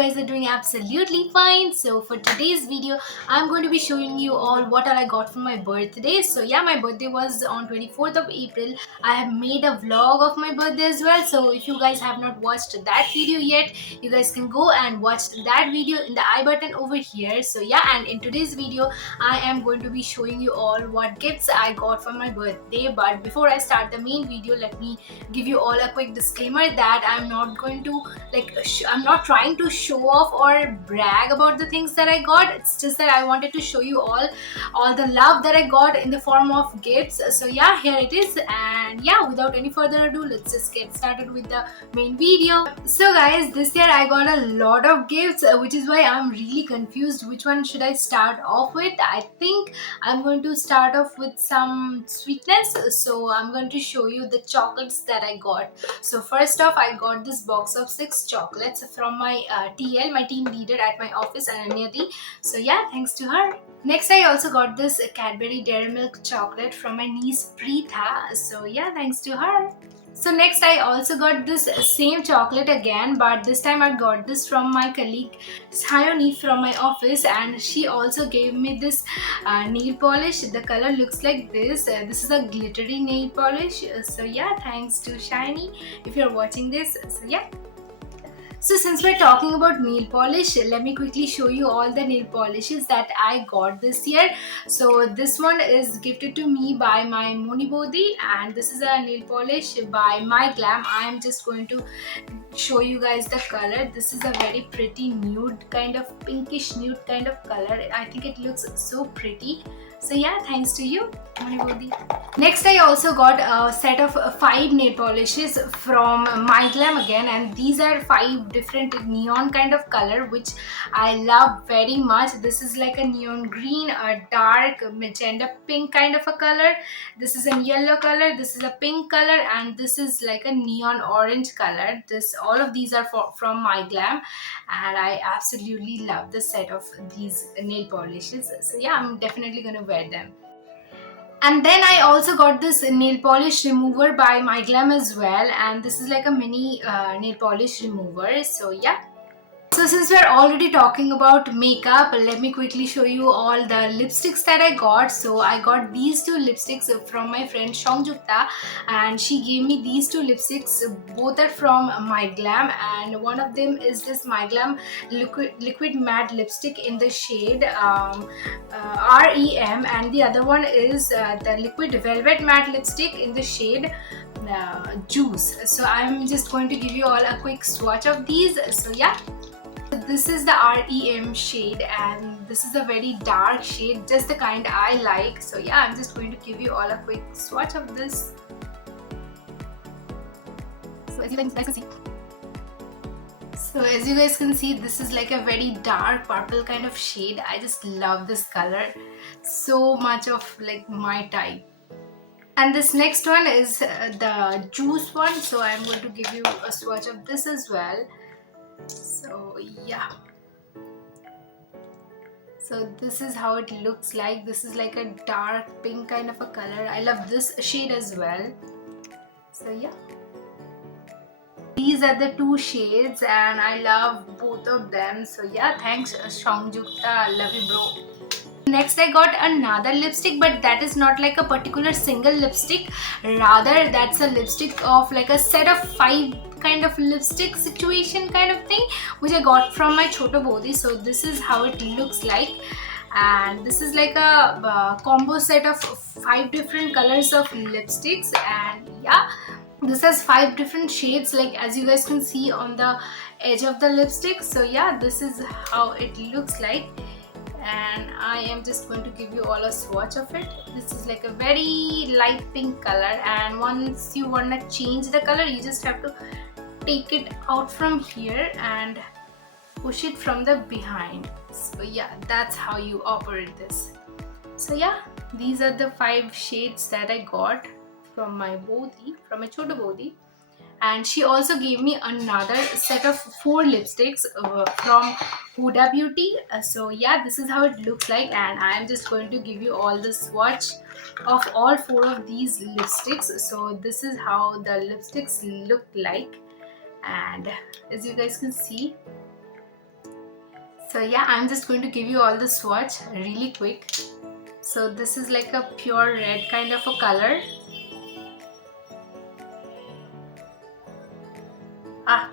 guys are doing absolutely fine. So for today's video, I'm going to be showing you all what all I got for my birthday. So yeah, my birthday was on 24th of April. I have made a vlog of my birthday as well. So if you guys have not watched that video yet, you guys can go and watch that video in the I button over here. So yeah, and in today's video, I am going to be showing you all what gifts I got for my birthday. But before I start the main video, let me give you all a quick disclaimer that I'm not going to I'm not trying to show off or brag about the things that I got. It's just that I wanted to show you all the love that I got in the form of gifts. So yeah, here it is. And yeah, without any further ado, let's just get started with the main video. So guys, this year I got a lot of gifts, which is why I'm really confused which one should I start off with. I think I'm going to start off with some sweetness. So I'm going to show you the chocolates that I got. So first off, I got this box of 6 chocolates from my TL, my team leader at my office, Ananyadi. So yeah, thanks to her. Next, I also got this Cadbury Dairy Milk chocolate from my niece Preetha. So yeah, thanks to her. So next, I also got this same chocolate again, but this time I got this from my colleague Sayoni from my office, and she also gave me this nail polish. The color looks like this. This is a glittery nail polish. So yeah, thanks to Shiny if you're watching this. So yeah. So since we're talking about nail polish, let me quickly show you all the nail polishes that I got this year. So this one is gifted to me by my Moni Bodhi, and this is a nail polish by My Glam. I am just going to show you guys the color. This is a very pretty nude kind of pinkish nude kind of color. I think it looks so pretty. So yeah, thanks to you, Moni Bodhi. Next, I also got a set of 5 nail polishes from My Glam again, and these are 5 different neon kind of color which I love very much. This is like a neon green, a dark magenta pink kind of a color. This is a yellow color, this is a pink color, and this is like a neon orange color. All of these are from My Glam, and I absolutely love the set of these nail polishes. So yeah, I'm definitely gonna wear them. And then I also got this nail polish remover by My Glam as well, and this is like a mini nail polish remover. So yeah. So since we're already talking about makeup, let me quickly show you all the lipsticks that I got. So I got these 2 lipsticks from my friend Shongjukta, and she gave me these 2 lipsticks. Both are from My Glam, and one of them is this My Glam liquid matte lipstick in the shade REM, and the other one is the liquid velvet matte lipstick in the shade Juice. So I'm just going to give you all a quick swatch of these. So yeah. This is the REM shade, and this is a very dark shade, just the kind I like. So yeah, I'm just going to give you all a quick swatch of this. So as you guys can see, this is like a very dark purple kind of shade. I just love this color, so much of like my type. And this next one is the Juice one, so I'm going to give you a swatch of this as well. So yeah, so this is how it looks like. This is like a dark pink kind of a color. I love this shade as well. So yeah, these are the 2 shades, and I love both of them. So yeah, thanks Shongjukta, I love you bro. Next, I got another lipstick, but that is not like a particular single lipstick. Rather, that's a lipstick of like a set of 5 kind of lipstick situation kind of thing, which I got from my Choto Bodhi. So this is how it looks like, and this is like a combo set of 5 different colors of lipsticks, and yeah, this has 5 different shades, like as you guys can see on the edge of the lipstick. So yeah, this is how it looks like, and I am just going to give you all a swatch of it. This is like a very light pink color, and once you want to change the color, you just have to take it out from here and push it from the behind. So yeah, that's how you operate this. So yeah, these are the 5 shades that I got from my Bodhi, from my Choto Bodhi. And she also gave me another set of 4 lipsticks from Huda Beauty. So yeah, this is how it looks like, and I am just going to give you all the swatch of all 4 of these lipsticks. So this is how the lipsticks look like, and as you guys can see, So yeah, I'm just going to give you all the swatch really quick. So this is like a pure red kind of a color.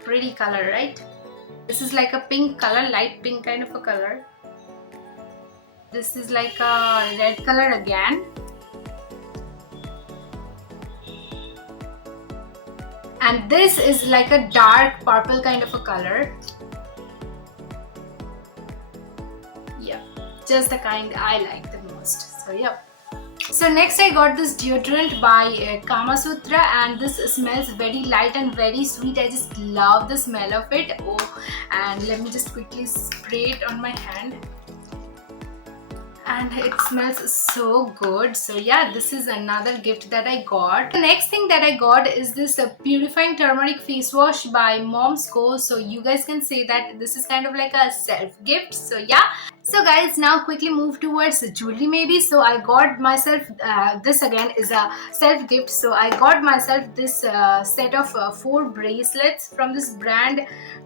Pretty color, right? This is like a pink color, light pink kind of a color. This is like a red color again. And this is like a dark purple kind of a color. Yeah, just the kind I like the most. So yeah. So next I got this deodorant by Kama Sutra, and this smells very light and very sweet. I just love the smell of it. Oh, and let me just quickly spray it on my hand. And it smells so good. So yeah, this is another gift that I got. The next thing that I got is this purifying turmeric face wash by Mom's Co. So you guys can say that this is kind of like a self gift. So yeah. So guys, now quickly move towards jewelry maybe. So I got myself this again is a self gift. So I got myself this set of 4 bracelets from this brand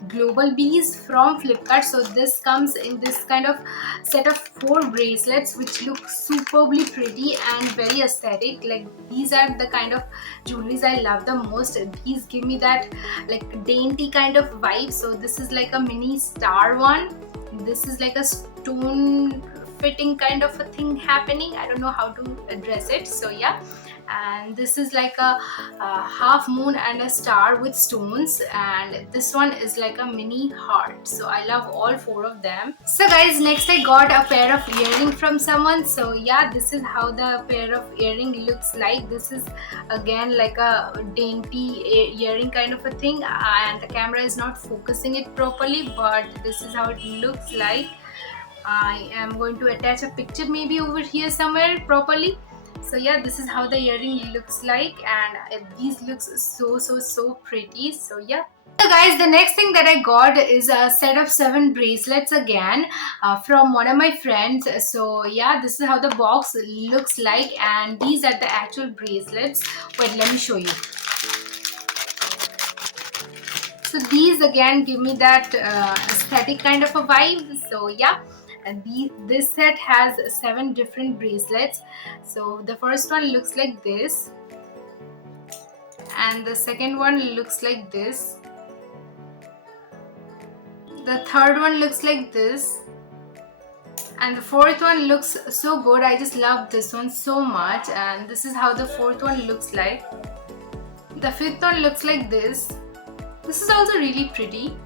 Global Bees from Flipkart. So this comes in this kind of set of 4 bracelets which look superbly pretty and very aesthetic. Like these are the kind of jewelries I love the most. These give me that like dainty kind of vibe. So this is like a mini star one. This is like a stone fitting kind of a thing happening. I don't know how to address it. So yeah, and this is like a half moon and a star with stones, and this one is like a mini heart. So I love all 4 of them. So guys, next I got a pair of earring from someone. So yeah, this is how the pair of earring looks like. This is again like a dainty earring kind of a thing, and the camera is not focusing it properly, but this is how it looks like. I am going to attach a picture maybe over here somewhere properly. So yeah, this is how the earring looks like, and these looks so pretty. So yeah. So guys, the next thing that I got is a set of 7 bracelets again from one of my friends. So yeah, this is how the box looks like, and these are the actual bracelets. Wait, let me show you. So these again give me that aesthetic kind of a vibe. So yeah, and this set has 7 different bracelets. So the first one looks like this, and the second one looks like this. The third one looks like this, and the fourth one looks so good. I just love this one so much, and this is how the fourth one looks like. The fifth one looks like this. This is also really pretty.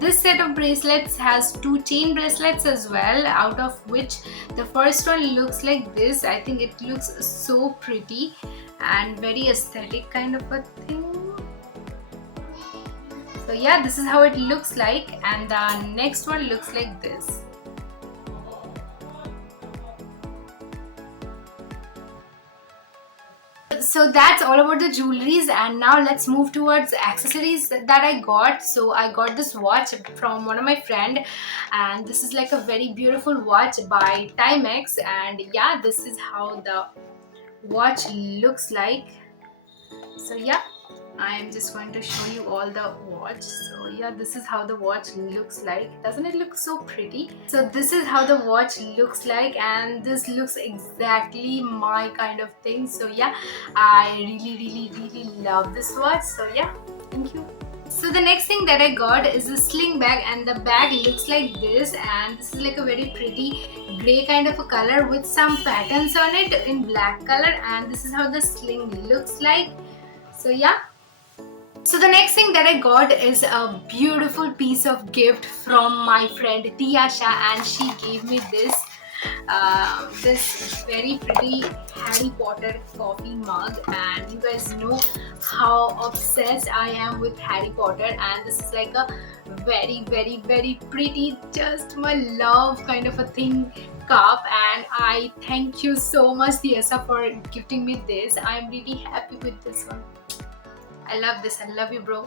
This set of bracelets has 2 chain bracelets as well, out of which the first one looks like this. I think it looks so pretty and very aesthetic kind of a thing. So yeah, this is how it looks like, and the next one looks like this. So that's all about the jewelries, and now let's move towards accessories that I got. So I got this watch from one of my friend, and this is like a very beautiful watch by Timex, and yeah, this is how the watch looks like. So yeah, I am just going to show you all the watch. So yeah, this is how the watch looks like. Doesn't it look so pretty? So this is how the watch looks like, and this looks exactly my kind of thing. So yeah, I really love this watch. So yeah, thank you. So the next thing that I got is a sling bag, and the bag looks like this, and this is like a very pretty gray kind of a color with some patterns on it in black color, and this is how the sling looks like. So yeah. So the next thing that I got is a beautiful piece of gift from my friend Tiyasha, and she gave me this this very pretty Harry Potter coffee mug, and you guys know how obsessed I am with Harry Potter, and this is like a very pretty, just my love kind of a thing cup, and I thank you so much Tiyasha for gifting me this. I'm really happy with this one. I love this. I love you, bro.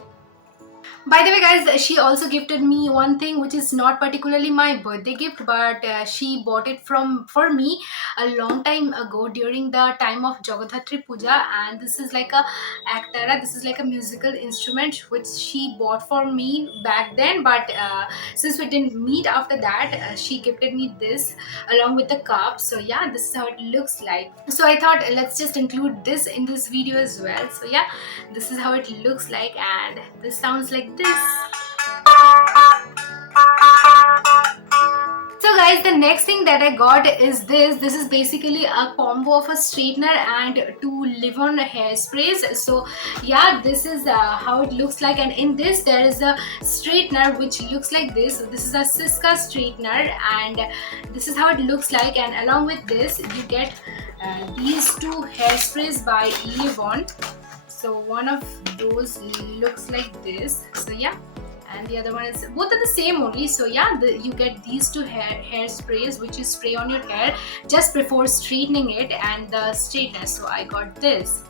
By the way, guys, she also gifted me one thing which is not particularly my birthday gift, but she bought it from for me a long time ago during the time of Jagadhatri Puja, and this is like a aktara. This is like a musical instrument which she bought for me back then. But since we didn't meet after that, she gifted me this along with the cup. So yeah, this is how it looks like. So I thought let's just include this in this video as well. So yeah, this is how it looks like, and this sounds like this. So guys, the next thing that I got is this is basically a combo of a straightener and two live-on hairsprays. So yeah, this is how it looks like, and in this there is a straightener which looks like this. So this is a Siska straightener, and this is how it looks like, and along with this you get these two hairsprays by live-on. So one of those looks like this. So yeah, and the other one is, both are the same only. So yeah, you get these two hair sprays which you spray on your hair just before straightening it, and the straightener. So I got this.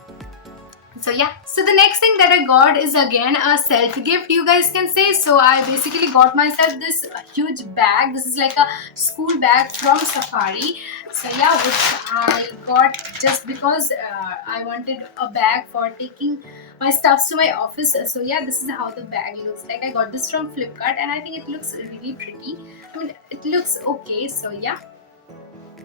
So yeah, so the next thing that I got is again a self gift, you guys can say. So I basically got myself this huge bag. This is like a school bag from Safari. So yeah, which I got just because I wanted a bag for taking my stuffs to my office. So yeah, this is how the bag looks like. I got this from Flipkart, and I think it looks really pretty. I mean, it looks okay. So yeah.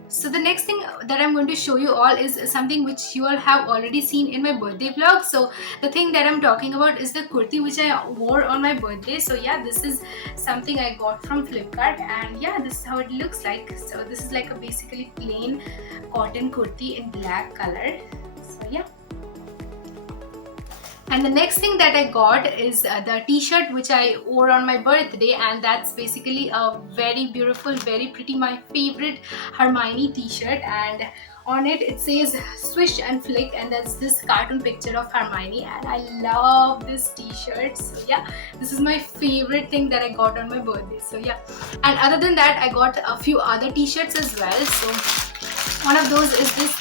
So the next thing that I'm going to show you all is something which you all have already seen in my birthday vlog. So the thing that I'm talking about is the kurti which I wore on my birthday. So yeah, this is something I got from Flipkart, and yeah, this is how it looks like. So this is like a basically plain cotton kurti in black color. So yeah. And the next thing that I got is the t-shirt which I wore on my birthday, and that's basically a very beautiful, very pretty, my favorite Hermione t-shirt, and on it it says swish and flick, and that's this cartoon picture of Hermione, and I love this t-shirt. So yeah, this is my favorite thing that I got on my birthday. So yeah, and other than that I got a few other t-shirts as well. So one of those is this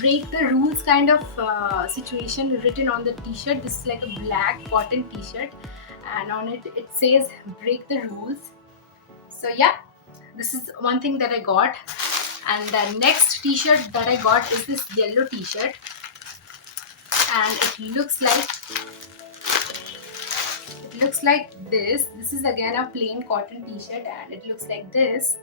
break the rules kind of situation written on the t-shirt. This is like a black cotton t-shirt, and on it it says break the rules. So yeah, this is one thing that I got. And the next t-shirt that I got is this yellow t-shirt, and it looks like this. This is again a plain cotton t-shirt, and it looks like this.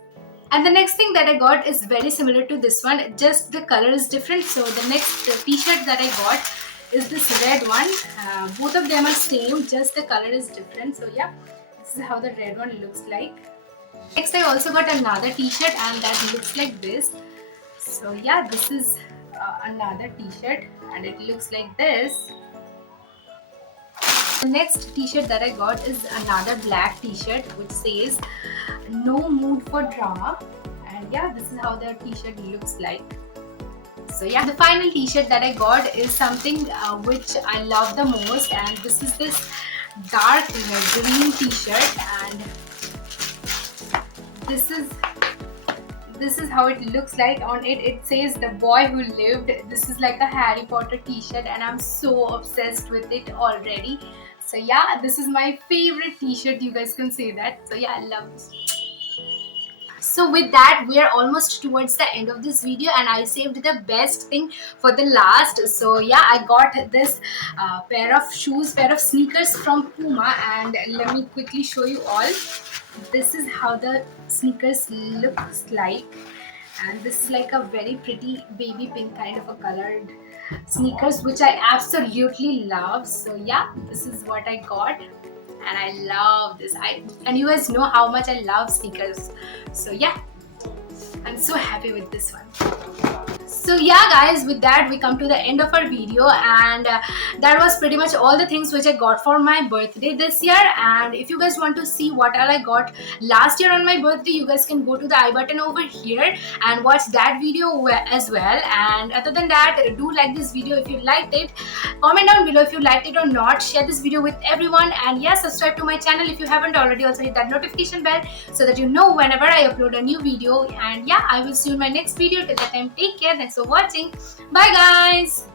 And the next thing that I got is very similar to this one, just the color is different. So the next t-shirt that I got is this red one. Both of them are same, just the color is different. So yeah, this is how the red one looks like. Next I also got another t-shirt, and that looks like this. So yeah, this is another t-shirt, and it looks like this. The next t-shirt that I got is another black t-shirt which says no mood for drama, and yeah, this is how the t-shirt looks like. So yeah, the final t-shirt that I got is something which I love the most, and this is this dark green t-shirt, and this is how it looks like. On it it says the boy who lived. This is like a Harry Potter t-shirt, and I'm so obsessed with it already. So yeah, this is my favorite t-shirt, you guys can say that. So yeah, I love this. So with that, we are almost towards the end of this video, and I saved the best thing for the last. So yeah, I got this pair of sneakers from Puma, and let me quickly show you all. This is how the sneakers looks like, and this is like a very pretty baby pink kind of a colored sneakers which I absolutely love. So yeah, this is what I got, and I love this. And you guys know how much I love sneakers. So yeah, I'm so happy with this one. So yeah guys, with that we come to the end of our video, and that was pretty much all the things which I got for my birthday this year. And if you guys want to see what all I got last year on my birthday, you guys can go to the I button over here and watch that video as well. And other than that, do like this video if you liked it, comment down below if you liked it or not, share this video with everyone, and yeah, subscribe to my channel if you haven't already. Also hit that notification bell so that you know whenever I upload a new video. And yeah, I will see you in my next video. Till that time, take care. Thanks for watching. Bye guys.